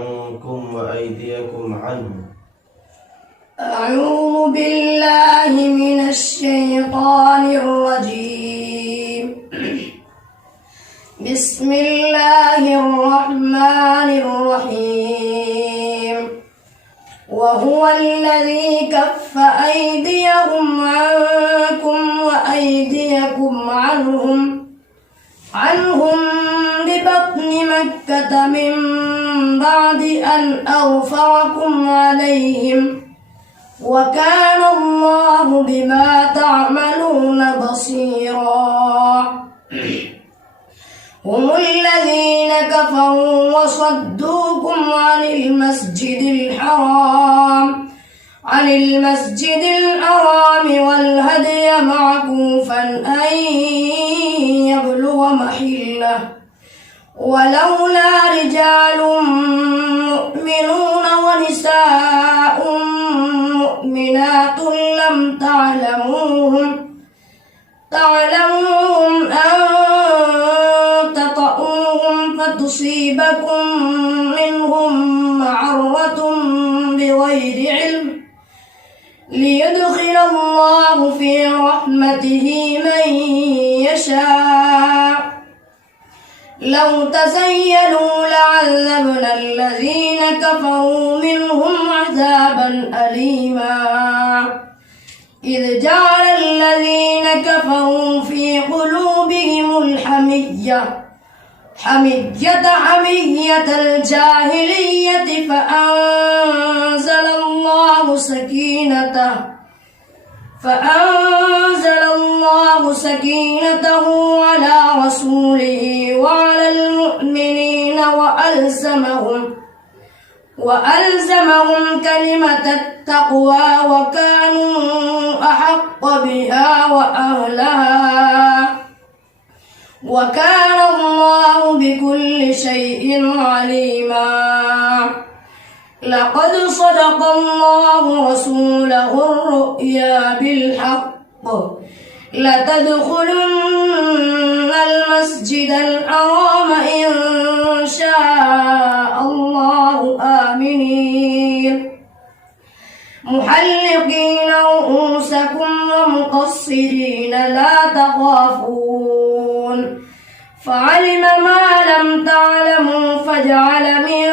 عنكم وأيديكم عنه. أعوذ بالله من الشيطان الرجيم. بسم الله الرحمن الرحيم. وهو الذي كف أيديهم عنكم وأيديكم عنهم ببطن مكة من بعد أن أظفركم عليهم وكان الله بما تعملون بصيرا. هم الذين كفروا وصدوكم عن المسجد الحرام والهدي معكوفا أن يبلغ محله ولولا رجال مؤمنون ونساء مؤمنات لم تعلموهم أن تطؤوهم فتصيبكم منهم معرة بغير علم ليدخل الله في رحمته من يشاء. لو تزيلوا لعذبنا الذين كفروا منهم عذابا أليما. إذ جعل الذين كفروا في قلوبهم حمية الجاهلية فأنزل الله سكينته على رسوله وعلى المؤمنين وألزمهم كلمة التقوى وكانوا أحق بها وأهلها وكان الله بكل شيء عليما. لقد صدق الله رسوله الرؤيا بالحق لتدخلن المسجد الحرام إن شاء الله آمنين محلقين رؤوسكم ومقصرين لا تخافون فعلم ما لم تعلموا فجعل من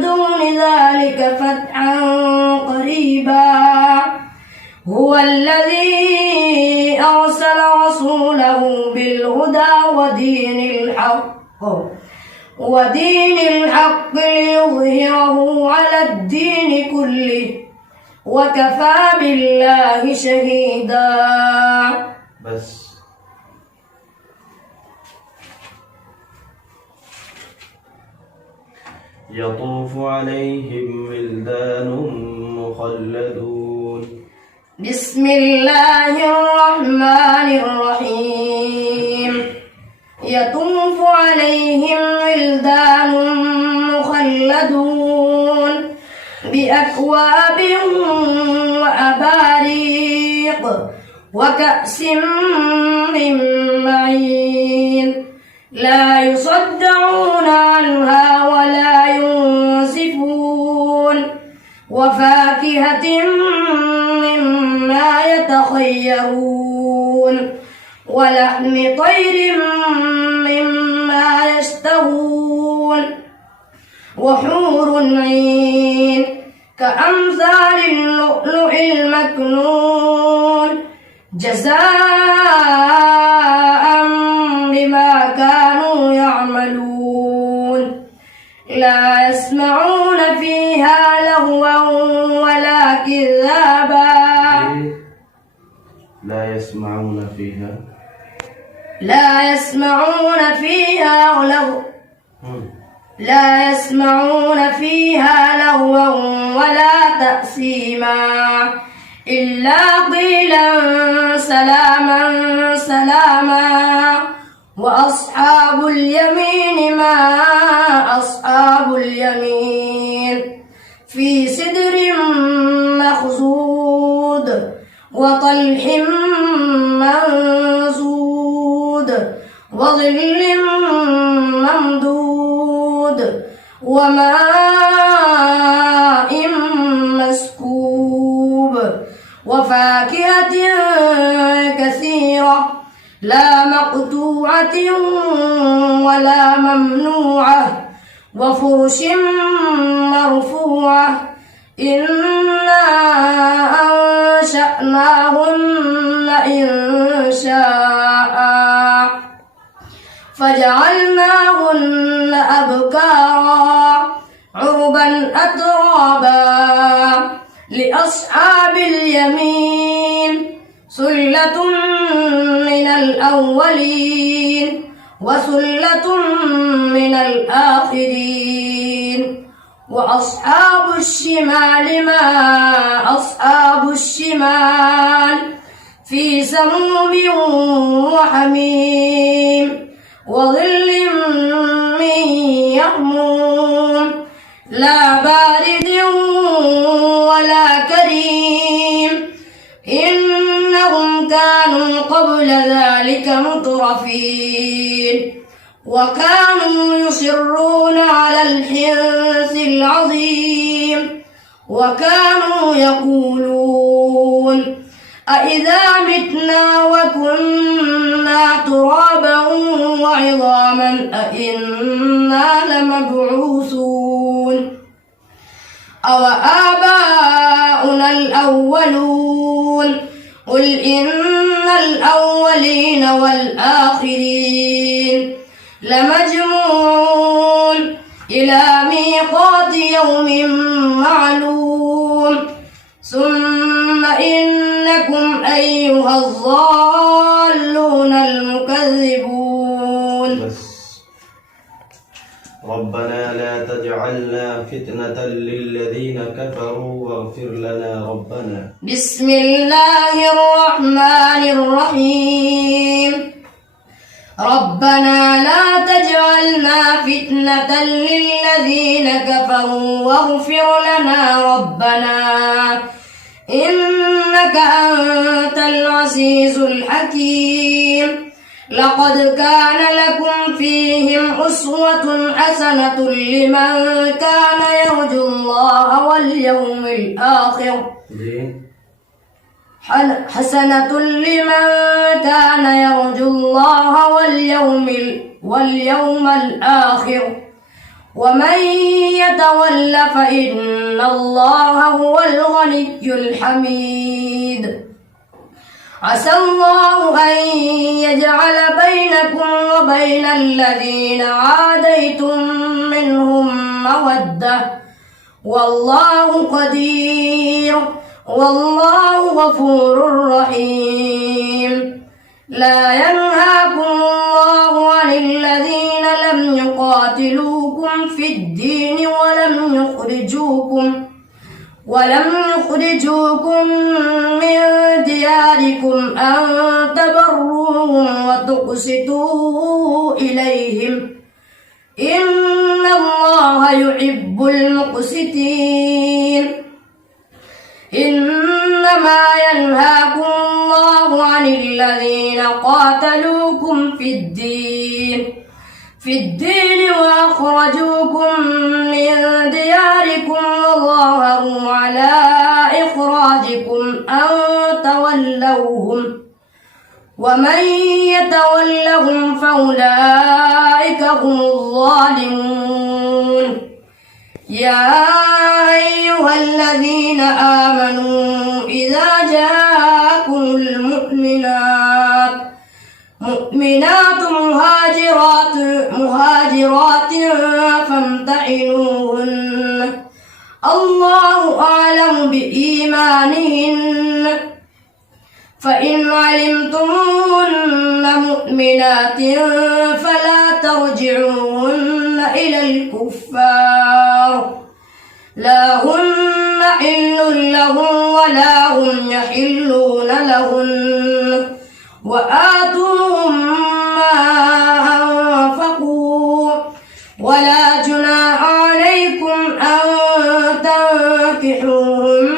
دون ذلك فتحا قريبا. هو الذي أرسل رسوله بالهدى ودين الحق ليظهره على الدين كله وكفى بالله شهيدا. بس يطوف عليهم ولدان مخلدون. بسم الله الرحمن الرحيم. يطوف عليهم ولدان مخلدون بأكواب وأباريق وكأس من معين لا يصدعون عنها ولا ينزفون وفاكهة مما يتخيرون ولحم طير مما يشتهون وحور عين كأمثال اللؤلؤ المكنون جزاء بما كانوا يعملون. لا يسمعون فيها لغوا ولا كذابا. لا يسمعون فيها لغوا ولا تأثيما إلا قيلا سلاما وأصحاب اليمين ما أصحاب اليمين في سدر مخضود وطلح منضود وظل ممدود وماء لا مقطوعة ولا ممنوعة وفرش مرفوعة إنا أنشأناهن إنشاء فجعلناهن أبكارا عربا أترابا لأصحاب اليمين ثلة من الأولين وثلة من الآخرين وأصحاب الشمال ما أصحاب الشمال في سموم وحميم وظل من يحموم لا بارد ولا كريم إنهم كانوا قبل ذلك مترفين وكانوا يصرون على الحنث العظيم وكانوا يقولون أإذا متنا وكنا ترابا وعظاما أإنا لمبعوثون أو آباؤنا الأولون قل إن الأولين والآخرين لمجموعون إلى ميقات يوم معلوم ثم إنكم أيها الضالون المكذبون. ربنا لا تجعلنا فتنة للذين كفروا واغفر لنا ربنا. بسم الله الرحمن الرحيم. ربنا لا تجعلنا فتنة للذين كفروا واغفر لنا ربنا إنك أنت العزيز الحكيم. لقد كان لكم فيهم أسوة حسنة لمن كان يرجو الله واليوم الآخر حسنة لمن كان يرجو الله واليوم الآخر ومن يتول فإن الله هو الغني الحميد. عسى الله أن يجعل بينكم وبين الذين عاديتم منهم مودة والله قدير والله غفور رحيم. لا ينهاكم الله عن الذين لم يقاتلوكم في الدين ولم يخرجوكم من دياركم أن تبروهم وتقسطوا إليهم إن الله يحب المقسطين. إنما ينهاكم الله عن الذين قاتلوكم في الدين وأخرجوكم من دياركم وظاهروا على إخراجكم أن تولوهم ومن يتولهم فأولئك هم الظالمون. يا أيها الذين آمنوا إذا جاءكم المؤمنات مهاجرات فامتحنوهن الله أعلم بإيمانهن فإن علمتموهن مؤمنات فلا ترجعوهن إلى الكفار لا هن حل لهم ولا هم يحلون لهن وآتوهم ما أنفقوا ولا جناح عليكم أن تنكحوهن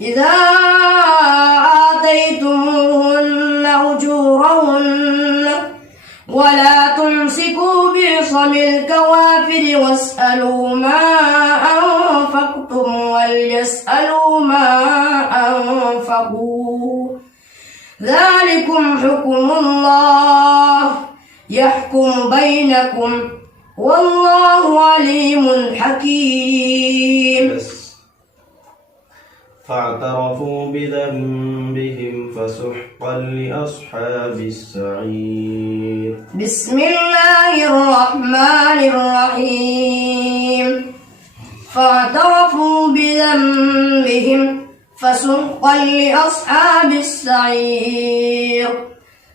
إذا آتيتموهن أجورهن ولا تمسكوا خبيص بالكوافر واسألوا ما أنفقتم وليسألوا ما أنفقوا ذلكم حكم الله يحكم بينكم والله عليم حكيم. فاعترفوا بذنبهم فسحقا لأصحاب السعير. بسم الله الرحمن الرحيم. فاعترفوا بذنبهم فسحقا لأصحاب السعير.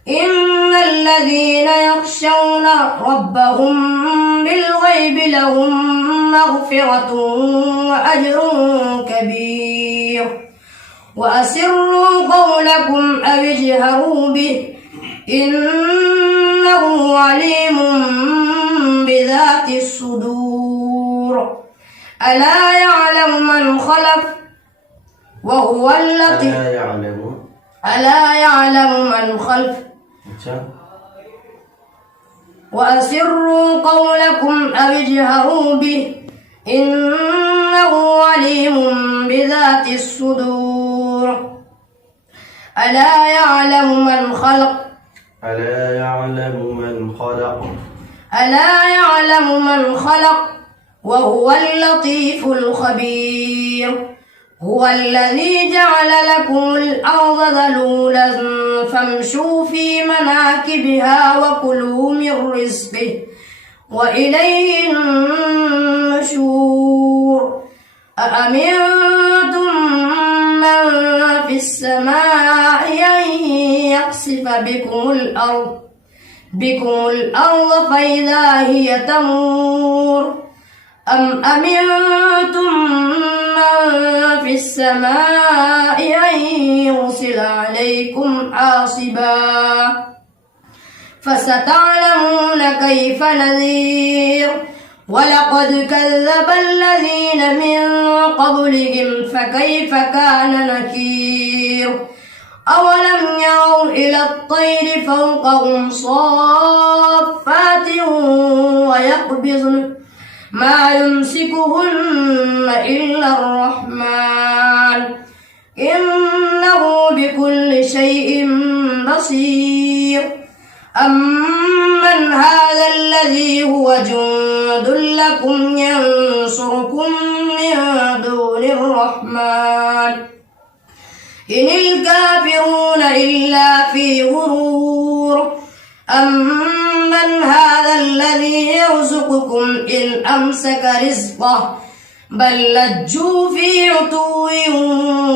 إن الذين يخشون ربهم بالغيب لهم مغفرة وأجر كبير. وأسروا قولكم أو اجهروا به إنه عليم بذات الصدور. ألا يعلم من خلق وهو اللطيف. ألا يعلم من خلق. وأسروا قولكم أو اجهروا به إنه عليم بذات الصدور. ألا يعلم من خلق. ألا يعلم من خلق. ألا يعلم من خلق وهو اللطيف الخبير. هو الذي جعل لكم الأرض ذلولا فامشوا في مناكبها وكلوا من رزقه وإليه النشور. أأمنتم من في السماء أن يخسف بكم الأرض فإذا هي تمور أم أمنتم من في السماء أن يرسل عليكم حاصبا فستعلمون كيف نذير. ولقد كذب الذين من قبلهم فكيف كان نكير. أولم يروا إلى الطير فوقهم صافات ويقبضن ما يمسكهن إلا الرحمن إنه بكل شيء بصير. أمن هذا الذي هو جند لكم ينصركم من دون الرحمن إن الكافرون إلا في غرور. أمن هذا الذي يرزقكم إن أمسك رزقه بل لجوا في عتو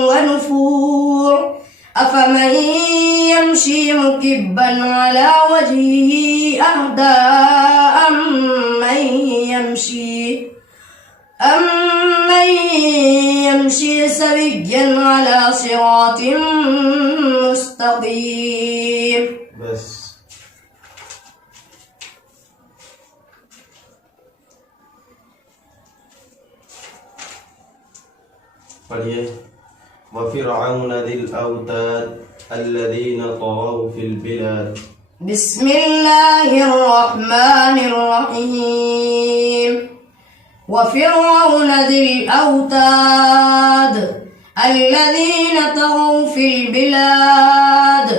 ونفور. أفمن يمشي مكبا على وجهه أهدى أمن يمشي سويا على صراط مستقيم. بس पढ़िए वफ़िरऔन ذिल औताद الذين طغوا في البلاد. بسم الله الرحمن الرحيم. وفرعون ذي الأوتاد الذين طغوا في البلاد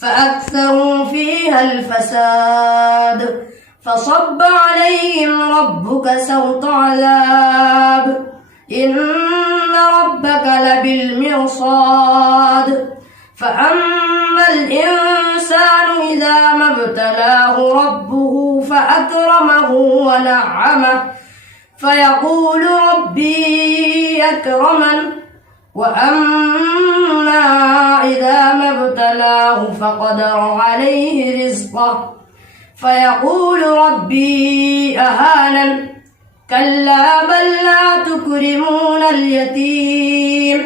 فأكثروا فيها الفساد فصب عليهم ربك سوط عذاب إن ربك لبالمرصاد. فأما الإنسان إذا ما ابتلاه ربه فأكرمه ونعمه فيقول ربي أكرمن. وأما إذا ما ابتلاه فقدر عليه رزقه فيقول ربي أهانن. كلا بل لا تكرمون اليتيم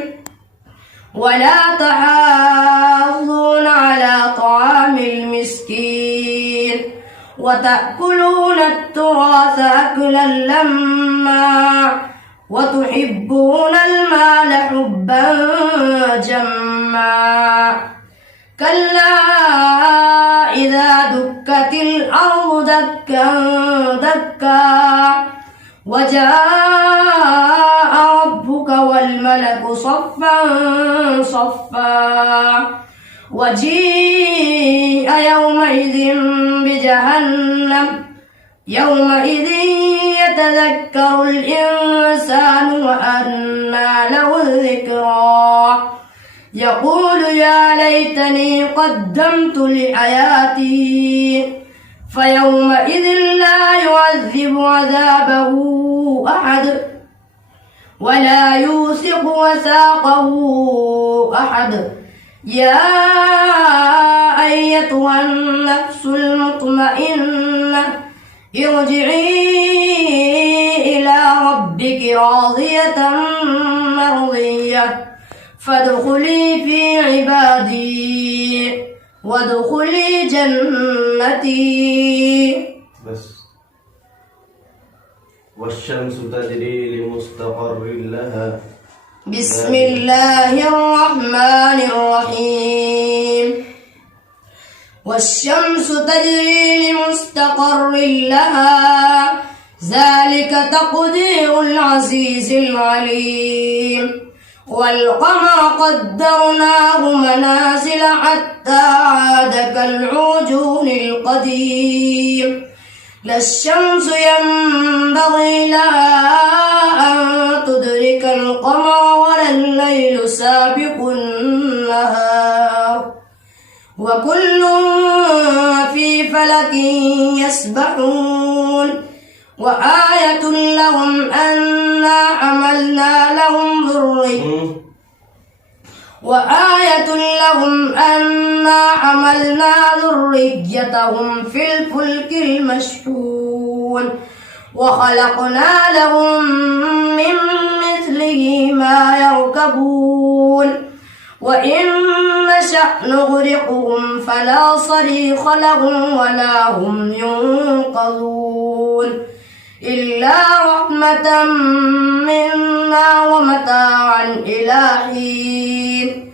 ولا تحاضون على طعام المسكين وتأكلون التراث أكلا لما وتحبون المال حبا جما. كلا إذا دكت الأرض دكا دكا وجاء ربك والملك صفا صفا وجيء يومئذ بجهنم يومئذ يتذكر الإنسان وأنى له الذكرى يقول يا ليتني قدمت لحياتي فيومئذ لا يعذب عذابه أحد ولا يوثق وثاقه أحد يا أيتها النفس المطمئنة ارجعي إلى ربك راضية مرضية فادخلي في عبادي وادخلي جنتي. بس. والشمس تجري لمستقر لها. بسم الله الرحمن الرحيم. والشمس تجري لمستقر لها ذلك تقدير العزيز العليم. والقمر قدرناه منازل حتى عاد كالعرجون القديم. لا الشمس ينبغي لها أن تدرك القمر ولا الليل سابق النهار وكل في فلك يسبحون. وآية لهم أنا حملنا ذريتهم في الفلك المشحون وخلقنا لهم من مثله ما يركبون وإن نشأ نغرقهم فلا صريخ لهم ولا هم ينقذون إلا رحمة منا ومتاعا إلى حين.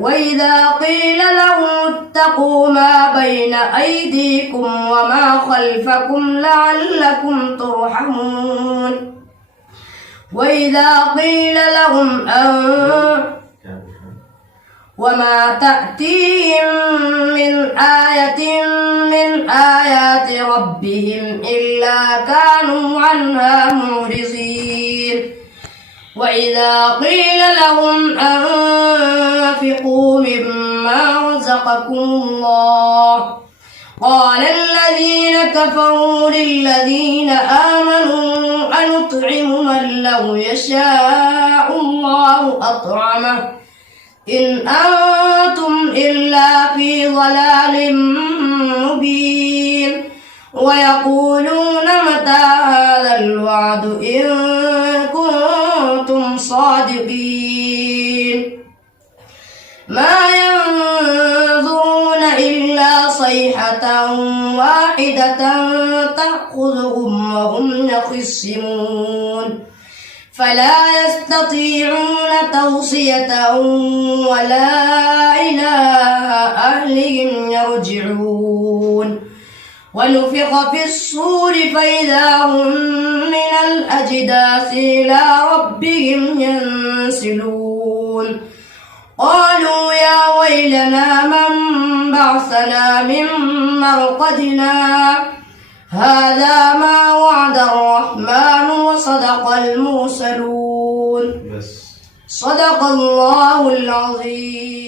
وإذا قيل لهم اتقوا ما بين أيديكم وما خلفكم لعلكم ترحمون. وإذا قيل لهم وما تأتيهم من آية من آيات ربهم إلا كانوا عنها معرضين. وإذا قيل لهم أنفقوا مما رزقكم الله قال الذين كفروا للذين آمنوا أنطعم من لو يشاء الله أطعمه إن أنتم إلا في ضلال مبين. ويقولون متى هذا الوعد إن كنتم صادقين. ما ينظرون إلا صيحة واحدة تأخذهم وهم يخصمون فلا يستطيعون توصية ولا إلى أهلهم يرجعون. ونفخ في الصور فإذا هم من الأجداث إلى ربهم ينسلون. قالوا يا ويلنا من بعثنا من مرقدنا هذا ما وعد الرحمن وصدق المرسلون. صدق الله العظيم.